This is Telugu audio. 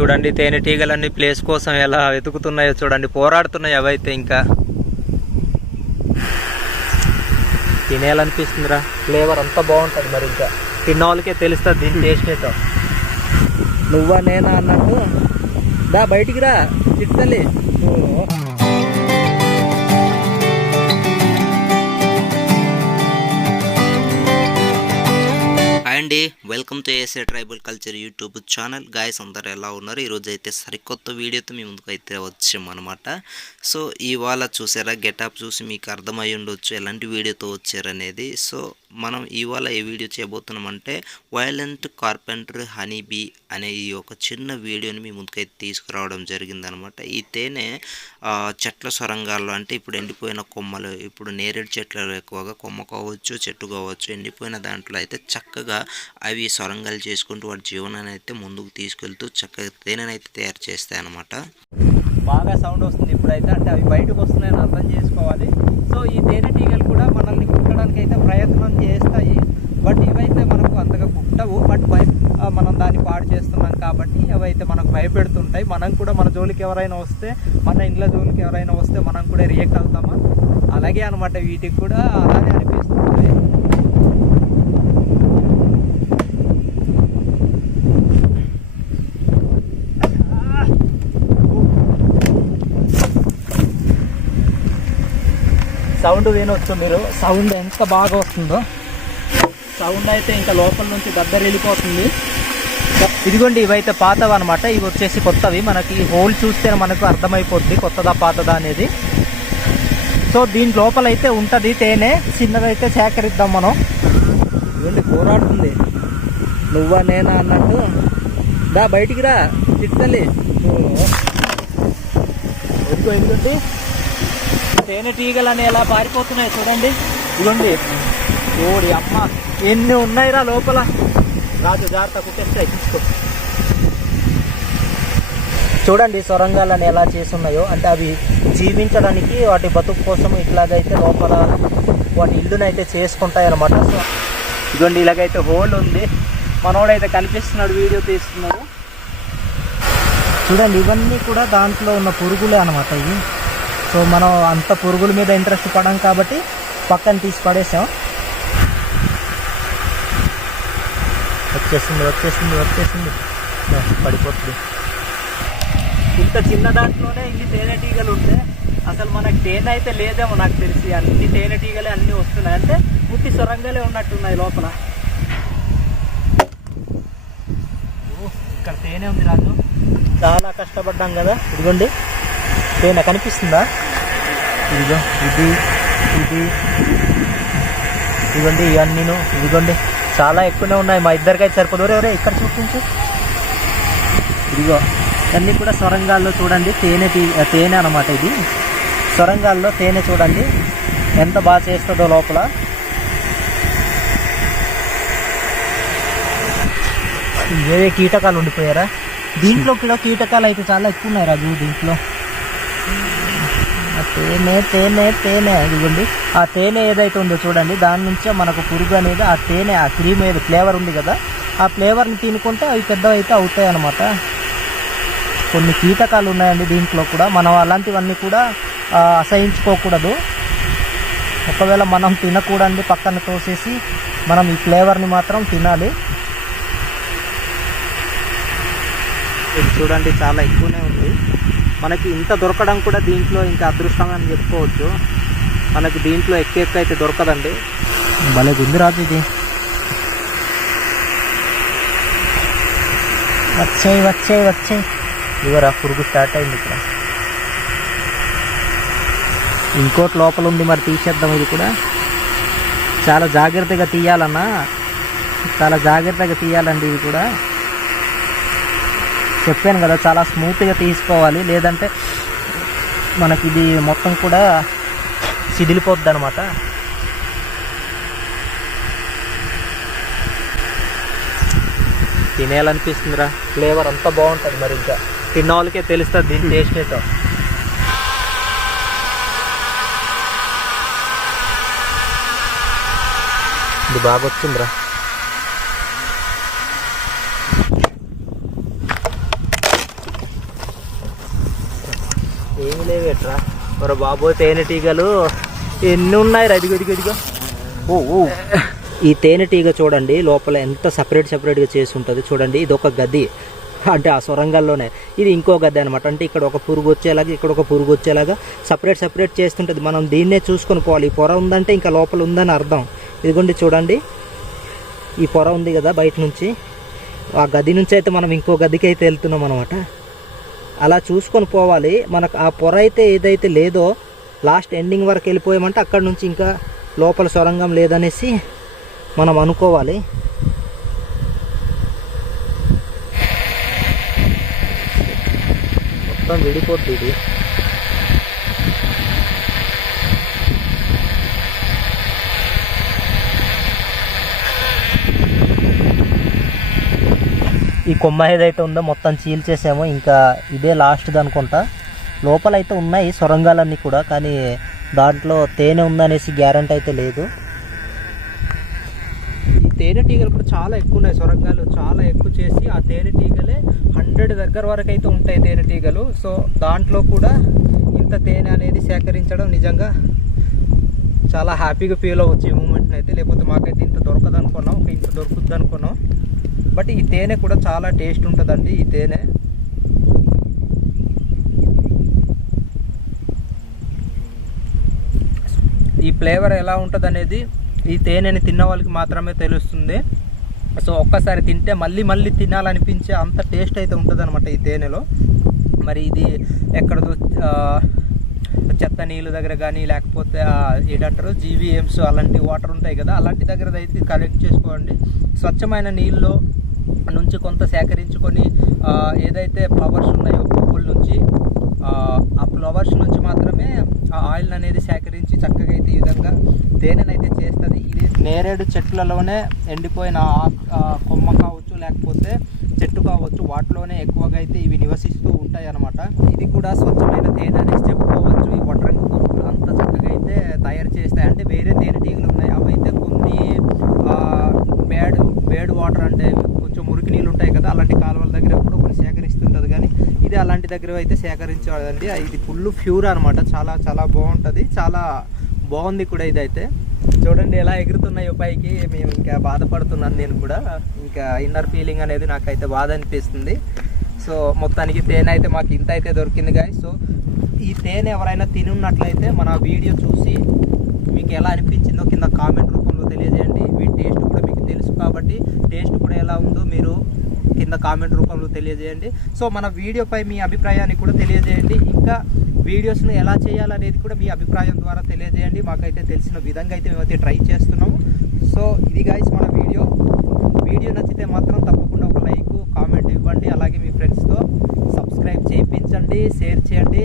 చూడండి తేనెటీగలన్నీ ప్లేస్ కోసం ఎలా వెతుకుతున్నాయో చూడండి, పోరాడుతున్నాయి అవైతే. ఇంకా తినేయాలనిపిస్తుందిరా, ఫ్లేవర్ అంతా బాగుంటుంది. మరి ఇంకా తిన్న వాళ్ళకే తెలుస్తుంది దీని టేస్ట్ ఏంటో. నువ్వా నేనా అన్నట్టు దా బయటికి రా చిట్టలి. అండి వెల్కమ్ టు ఏసే tribal culture YouTube channel. Guys అందరు ఎలా ఉన్నారు? ఈరోజు అయితే సరికొత్త వీడియోతో మీ ముందుకు అయితే వచ్చామన్నమాట. సో ఇవాళ చూసారా గెటప్ చూసి మీకు అర్థమై ఉండొచ్చు ఎలాంటి వీడియోతో వచ్చారనేది. సో మనం ఇవాళ ఏ వీడియో చేయబోతున్నామంటే వైలెంట్ కార్పెంటర్ హనీ బీ అనే ఈ ఒక చిన్న వీడియోని మీ ముందుకైతే తీసుకురావడం జరిగిందనమాట. ఈ తేనె చెట్ల సొరంగాల్లో, అంటే ఇప్పుడు ఎండిపోయిన కొమ్మలు, ఇప్పుడు నేరేడు చెట్లు ఎక్కువగా కొమ్మ కావచ్చు చెట్టు కావచ్చు, ఎండిపోయిన దాంట్లో అయితే చక్కగా అవి సొరంగాలు చేసుకుంటూ వాటి జీవనాన్ని అయితే ముందుకు తీసుకెళ్తూ చక్కగా తేనెని అయితే తయారు చేస్తాయి అన్నమాట. బాగా సౌండ్ వస్తుంది ఇప్పుడైతే, అంటే అవి బయటకు వస్తున్నాయని అర్థం చేసుకోవాలి. సో ఈ తేనెటీగలు కూడా మనల్ని కుట్టడానికి అయితే ప్రయత్నం చేస్తాయి, బట్ ఇవైతే మనకు అంతగా కుట్టవు. బట్ మనం దాన్ని పాడు చేస్తున్నాం కాబట్టి అవైతే మనకు భయపెడుతుంటాయి. మనం కూడా మన జోలికి ఎవరైనా వస్తే, మన ఇంట్లో జోలికి ఎవరైనా వస్తే మనం కూడా రియాక్ట్ అవుతామా, అలాగే అనమాట. వీటికి కూడా అలానే అనిపిస్తుంది. సౌండ్ వినొచ్చు మీరు, సౌండ్ ఎంత బాగా వస్తుందో. సౌండ్ అయితే ఇంకా లోపల నుంచి దగ్గర వెళ్ళిపోతుంది. ఇదిగోండి ఇవైతే పాతవి అనమాట, ఇవి వచ్చేసి కొత్తవి. మనకి హోల్ చూస్తే మనకు అర్థమైపోద్ది కొత్తదా పాతదా అనేది. సో దీని లోపల అయితే ఉంటుంది తేనె, చిన్నదైతే సేకరిద్దాం మనం. ఇదిగోండి పోరాడుతుంది, నువ్వా నేనా అన్నట్టు దా బయటికి రా చిట్టలి. ఇదిగోండి తేనెటీగలు అని ఎలా పారిపోతున్నాయి చూడండి. ఇదిగోండి ఓడి అమ్మ ఎన్ని ఉన్నాయిరా లోపల. రాజు జాగ్రత్త కుట్టేస్తాయి, తీసుకో. చూడండి సొరంగాలని ఎలా చేస్తున్నాయో, అంటే అవి జీవించడానికి వాటి బతుకు కోసం ఇట్లాగైతే లోపల వాటి ఇల్లుని అయితే చేసుకుంటాయి అన్నమాట. సో ఇదిగోండి ఇలాగైతే హోల్ ఉంది. మనోడైతే కనిపిస్తున్నాడు, వీడియో తీస్తున్నాడు. చూడండి ఇవన్నీ కూడా దాంట్లో ఉన్న పురుగులే అనమాట ఇవి. సో మనం అంత పురుగుల మీద ఇంట్రెస్ట్ పడాం కాబట్టి పక్కన తీసి పడేసాం. వచ్చేసింది పడిపోతుంది. ఇంత చిన్న దాంట్లోనే ఇన్ని తేనెటీగలు ఉంటే అసలు మనకు తేనె అయితే లేదేమో నాకు తెలిసి. అన్ని తేనెటీగలే అన్నీ వస్తున్నాయి, అంటే పూర్తి సొరంగాలే ఉన్నట్టున్నాయి లోపల. ఇక్కడ తేనె ఉంది రాజు, చాలా కష్టపడ్డాం కదా. ఇదిగోండి తేనె కనిపిస్తుందా? ఇదిగో ఇది ఇదిగోండి ఇవన్నీను. ఇదిగోండి చాలా ఎక్కువనే ఉన్నాయి, మా ఇద్దరికైతే సరిపోదు. ఎవరే ఇక్కడ చూపించు. ఇదిగో అన్నీ కూడా సొరంగాల్లో చూడండి తేనె అనమాట. ఇది సొరంగాల్లో తేనె చూడండి ఎంత బాగా చేస్తుందో లోపల. వేరే కీటకాలు ఉండిపోయారా దీంట్లో? కీటకాలు అయితే చాలా ఎక్కువ ఉన్నాయి రాజు దీంట్లో. తేనె ఇదిగోండి ఆ తేనె ఏదైతే ఉందో చూడండి, దాని నుంచే మనకు పురుగు అనేది ఆ తేనె, ఆ క్రీమ్ ఏది ఫ్లేవర్ ఉంది కదా, ఆ ఫ్లేవర్ని తినుకుంటే అవి పెద్దవైతే అవుతాయి అన్నమాట. కొన్ని కీటకాలు ఉన్నాయండి దీంట్లో కూడా. మనం అలాంటివన్నీ కూడా అసహించుకోకూడదు. ఒకవేళ మనం తినకూడదు పక్కన తోసేసి మనం ఈ ఫ్లేవర్ని మాత్రం తినాలి. ఇది చూడండి చాలా ఎక్కువనే ఉంది. మనకి ఇంత దొరకడం కూడా దీంట్లో ఇంకా అదృష్టం అని చెప్పుకోవచ్చు. మనకి దీంట్లో ఎక్కువ అయితే దొరకదండి. భలే ఉంది రాజు ఇది. వచ్చాయి ఇవరా పురుగు స్టార్ట్ అయింది ఇక్కడ. ఇంకోటి లోపల ఉంది, మరి తీసేద్దాం. ఇది కూడా చాలా జాగ్రత్తగా తీయాలన్నా, చాలా జాగ్రత్తగా తీయాలండి. ఇది కూడా చెప్పాను కదా, చాలా స్మూత్గా తీసుకోవాలి, లేదంటే మనకి ఇది మొత్తం కూడా సిదిలిపోద్ది అనమాట. తినేయాలనిపిస్తుందిరా, ఫ్లేవర్ అంతా బాగుంటుంది. మరి ఇంకా తిన్న వాళ్ళకే తెలుస్తుంది దీని టేస్ట్ ఏంటో. ఇది బాగా వచ్చిందిరా. ఏమి లేవేట్రా మరి బాబోయ్, తేనెటీగలు ఎన్ని ఉన్నాయి రా. ఇదిగో ఓ ఈ తేనెటీగ చూడండి లోపల ఎంత సపరేట్గా చేసి ఉంటుంది చూడండి. ఇది ఒక గది అంటే ఆ సొరంగాల్లోనే ఇది ఇంకో గది అనమాట. అంటే ఇక్కడ ఒక పురుగు వచ్చేలాగా ఇక్కడ ఒక పురుగు వచ్చేలాగా సపరేట్ చేస్తుంటుంది. మనం దీన్నే చూసుకొని పోవాలి. ఈ పొర ఉందంటే ఇంకా లోపల ఉందని అర్థం. ఇదిగోండి చూడండి, ఈ పొర ఉంది కదా బయట నుంచి, ఆ గది నుంచి అయితే మనం ఇంకో గదికి అయితే వెళ్తున్నాం అనమాట. అలా చూసుకొని పోవాలి. మనకు ఆ పొర అయితే ఏదైతే లేదో లాస్ట్ ఎండింగ్ వరకు వెళ్ళిపోయామంటే అక్కడ నుంచి ఇంకా లోపల సొరంగం లేదనేసి మనం అనుకోవాలి. మొత్తం విడిపోద్ది ఇది. ఈ కొమ్మ ఏదైతే ఉందో మొత్తం చీల్చేసామో, ఇంకా ఇదే లాస్ట్ది అనుకుంటా. లోపల అయితే ఉన్నాయి సొరంగాలన్నీ కూడా, కానీ దాంట్లో తేనె ఉందనేసి గ్యారంటీ అయితే లేదు. ఈ తేనెటీగలు కూడా చాలా ఎక్కువ ఉన్నాయి. సొరంగాలు చాలా ఎక్కువ చేసి ఆ తేనెటీగలే 100 దగ్గర వరకు అయితే ఉంటాయి తేనెటీగలు. సో దాంట్లో కూడా ఇంత తేనె అనేది సేకరించడం నిజంగా చాలా హ్యాపీగా ఫీల్ అవ్వచ్చు ఈ మూమెంట్ని అయితే. లేకపోతే మాకైతే ఇంత దొరకదు అనుకున్నాం, ఇంత దొరుకుద్ది అనుకున్నాం. బట్ ఈ తేనె కూడా చాలా టేస్ట్ ఉంటుందండి. ఈ తేనె ఈ ఫ్లేవర్ ఎలా ఉంటుంది అనేది ఈ తేనెని తిన్న వాళ్ళకి మాత్రమే తెలుస్తుంది. సో ఒక్కసారి తింటే మళ్ళీ తినాలనిపించే అంత టేస్ట్ అయితే ఉంటుంది అనమాట ఈ తేనెలో. మరి ఇది ఎక్కడదో చెత్త నీళ్ళు దగ్గర కానీ లేకపోతే ఏంటంటారు జీవీఎంస్ అలాంటి వాటర్ ఉంటాయి కదా, అలాంటి దగ్గర అయితే కలెక్ట్ చేసుకోండి. స్వచ్ఛమైన నీళ్ళలో నుంచి కొంత సేకరించుకొని ఏదైతే ఫ్లవర్స్ ఉన్నాయో పువ్వుల నుంచి, ఆ ఫ్లవర్స్ నుంచి మాత్రమే ఆ ఆయిల్ అనేది సేకరించి చక్కగా అయితే ఈ విధంగా తేనెనైతే చేస్తుంది. ఇది నేరేడు చెట్లలోనే ఎండిపోయిన కొమ్మ కావచ్చు లేకపోతే చెట్టు కావచ్చు, వాటిలోనే ఎక్కువగా అయితే ఇవి నివసిస్తూ ఉంటాయి అన్నమాట. ఇది కూడా స్వచ్ఛమైన తేనె అనేసి చెప్పుకోవచ్చు. ఈ వడ్రంగి పురుగులు అంత చక్కగా అయితే తయారు చేస్తాయి. అంటే వేరే తేనెటీగలు ఉన్నాయి, అవి అయితే కొన్ని బ్యాడ్ వాటర్ అంటే కొంచెం మురికి నీళ్ళు ఉంటాయి కదా, అలాంటి కాలువల దగ్గర కూడా కొన్ని సేకరిస్తుంటుంది. కానీ ఇది అలాంటి దగ్గర అయితే సేకరించదండి. ఇది ఫుల్ ప్యూర్ అనమాట. చాలా చాలా బాగుంటుంది, చాలా బాగుంది కూడా. ఇదైతే చూడండి ఎలా ఎగురుతున్నాయో పైకి. మేము ఇంకా బాధపడుతున్నాను నేను కూడా, ఇంకా ఇన్నర్ ఫీలింగ్ అనేది నాకైతే బాధ అనిపిస్తుంది. సో మొత్తానికి తేనె అయితే మాకు ఇంత అయితే దొరికింది గాయ్. సో ఈ తేనె ఎవరైనా తిని ఉన్నట్లయితే మన వీడియో చూసి మీకు ఎలా అనిపించిందో కింద కామెంట్ రూపంలో తెలియజేయండి. వీటి టేస్ట్ కూడా మీకు తెలుసు కాబట్టి టేస్ట్ కూడా ఎలా ఉందో మీరు కింద కామెంట్ రూపంలో తెలియజేయండి. సో మన వీడియోపై మీ అభిప్రాయాన్ని కూడా తెలియజేయండి. ఇంకా వీడియోస్ను ఎలా చేయాలనేది కూడా మీ అభిప్రాయం ద్వారా తెలియజేయండి. మాకైతే తెలిసిన విధంగా అయితే మేమైతే ట్రై చేస్తున్నాము. సో ఇది గైస్ మన వీడియో నచ్చితే మాత్రం తప్పకుండా ఒక లైక్ కామెంట్ ఇవ్వండి. అలాగే మీ ఫ్రెండ్స్తో సబ్స్క్రైబ్ చేయించండి, షేర్ చేయండి.